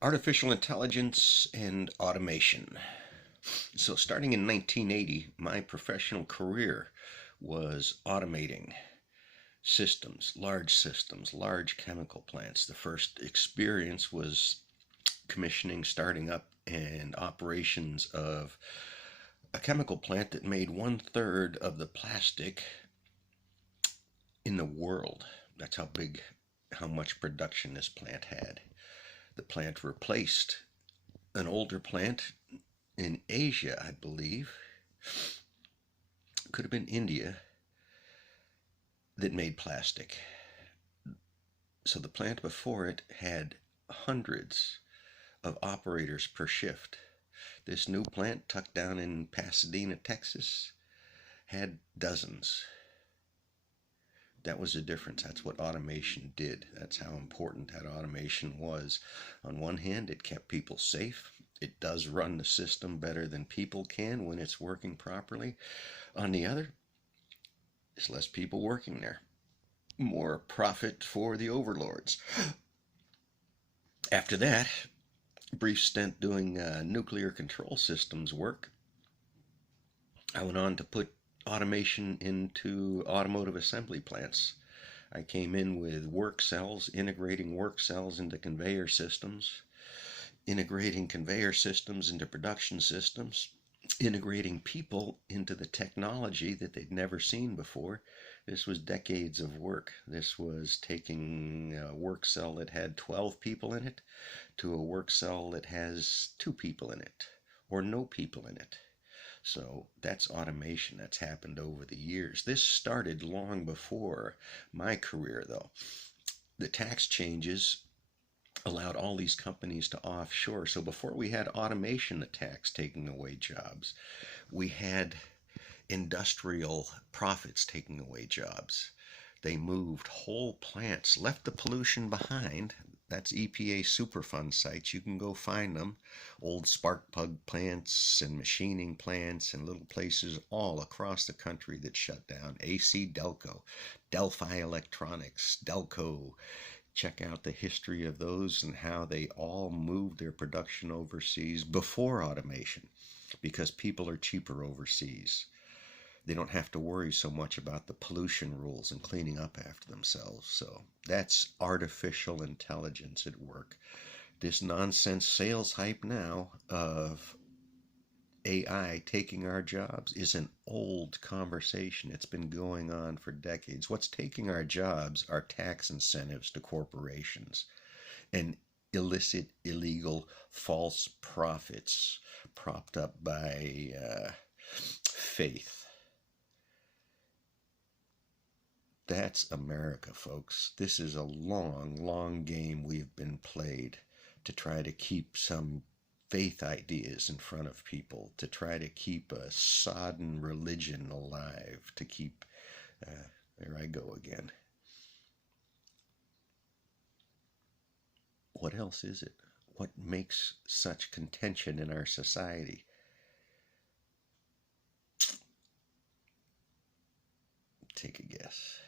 Artificial intelligence and automation. So, starting in 1980, my professional career was automating systems, large chemical plants. The first experience was commissioning, starting up, and operations of a chemical plant that made 1/3 of the plastic in the world. That's how much production this plant had. The plant replaced an older plant in Asia, I believe, could have been India, that made plastic. So the plant before it had hundreds of operators per shift. This new plant, tucked down in Pasadena, Texas, had dozens. That was the difference. That's what automation did. That's how important that automation was. On one hand, it kept people safe. It does run the system better than people can when it's working properly. On the other, there's less people working there. More profit for the overlords. After that, brief stint doing nuclear control systems work, I went on to put automation into automotive assembly plants. I came in with work cells, integrating work cells into conveyor systems, integrating conveyor systems into production systems, integrating people into the technology that they'd never seen before. This was decades of work. This was taking a work cell that had 12 people in it to a work cell that has 2 people in it or no people in it. So that's automation that's happened over the years. This started long before my career, though. The tax changes allowed all these companies to offshore. So before we had automation attacks taking away jobs, we had industrial profits taking away jobs. They moved whole plants, left the pollution behind. That's EPA Superfund sites. You can go find them. Old spark plug plants and machining plants and little places all across the country that shut down. AC Delco, Delphi Electronics, Delco. Check out the history of those and how they all moved their production overseas before automation because people are cheaper overseas. They don't have to worry so much about the pollution rules and cleaning up after themselves. So that's artificial intelligence at work. This nonsense sales hype now of AI taking our jobs is an old conversation. It's been going on for decades. What's taking our jobs are tax incentives to corporations and illicit, illegal, false profits propped up by faith. That's America, folks. This is a long, long game we've been played to try to keep some faith ideas in front of people, to try to keep a sodden religion alive, to keep, there I go again. What else is it? What makes such contention in our society? Take a guess.